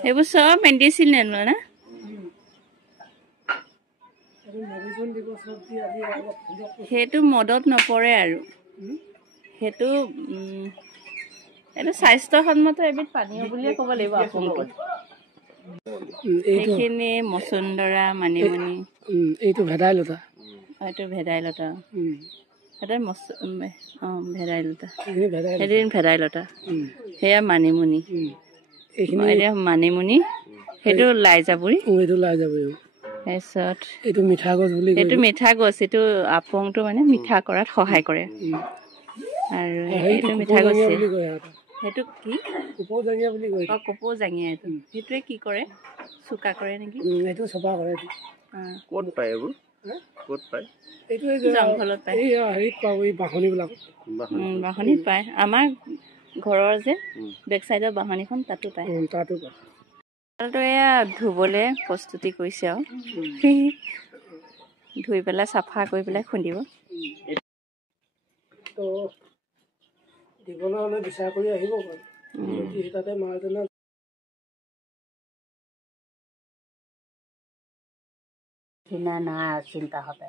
এইবোৰ চব মেডিচিন আনো না সেইটো মদত নপৰে আৰু সেইটো এইটো স্বাস্থ্যসন্মত এবিধ পানীয় বুলিয়ে ক'ব লাগিব আপোনালোকে এইখিনি মচুন্দৰা মানিমুনি এইটো ভেদাইলতা এইটো ভেদাইলতা এটা ভেদাইলতা সেইদিন ভেদাইলতা সেয়া মানিমুনি এতিয়া মানিমুনি সেইটো লাই যাবৰি তাৰপিছত এইটো মিঠা গছ বুলি এইটো মিঠা গছ এইটো আপংটো মানে মিঠা কৰাত সহায় কৰে আৰু এইটো মিঠা গছ সেইটো কি কপৌজাঙিয়া বুলি কয় কপৌজাঙিয়া এইটো সেইটোৱে কি কৰে চোকা কৰে নেকি এইটো চফা কৰে ক'ত পায় এইবোৰ ক'ত পায় এইটো জংঘলত পায় হেৰিত পাব এই বাঁহনিবিলাক বাঁহনিত পায় আমাৰ ঘৰৰ যে বেক চাইডৰ বাঁহনিখন তাতো পায় তাতো পায় এয়া ধুবলৈ প্ৰস্তুতি কৰিছে আৰু ধুই পেলাই চাফা কৰি পেলাই খুন্দিব দিবলৈ হ'লে বিচাৰ কৰি আহিব পাৰে তাতে মাৰজনা না চিন্তা হবে